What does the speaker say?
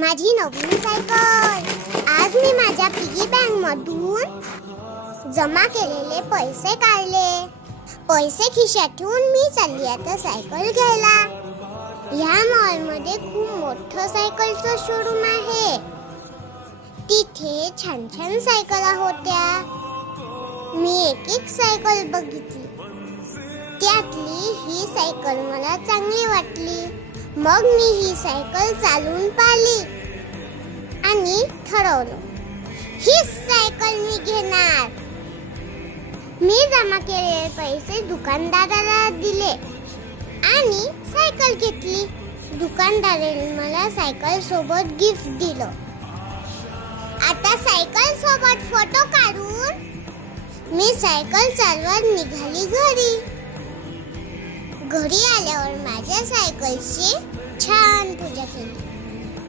माझी नवीन सायकल. आज मी माझ्या पिगी बँक मधून जमा केलेले पैसे काढले. पैसे खिशात ठेवून मी चालली आता सायकल घ्यायला. ह्या मॉल मध्ये खूप मोठं सायकलचं शोरूम आहे. तिथे छान छान सायकला होत्या. मी एक एक सायकल बघितली. त्यातली ही सायकल मला चांगली वाटली. मग मी ही सायकल चालवून पाहिली आणि ठरवलं, हीच सायकल मी घेणार. मी जमा केलेले पैसे दुकानदाराला दिले आणि सायकल घेतली. दुकानदाराने मला सायकल सोबत गिफ्ट दिलं. आता सायकल सोबत फोटो काढून मी सायकल चालवत निघाली घरी. घरी आल्यावर माझ्या सायकलची छान पूजा केली.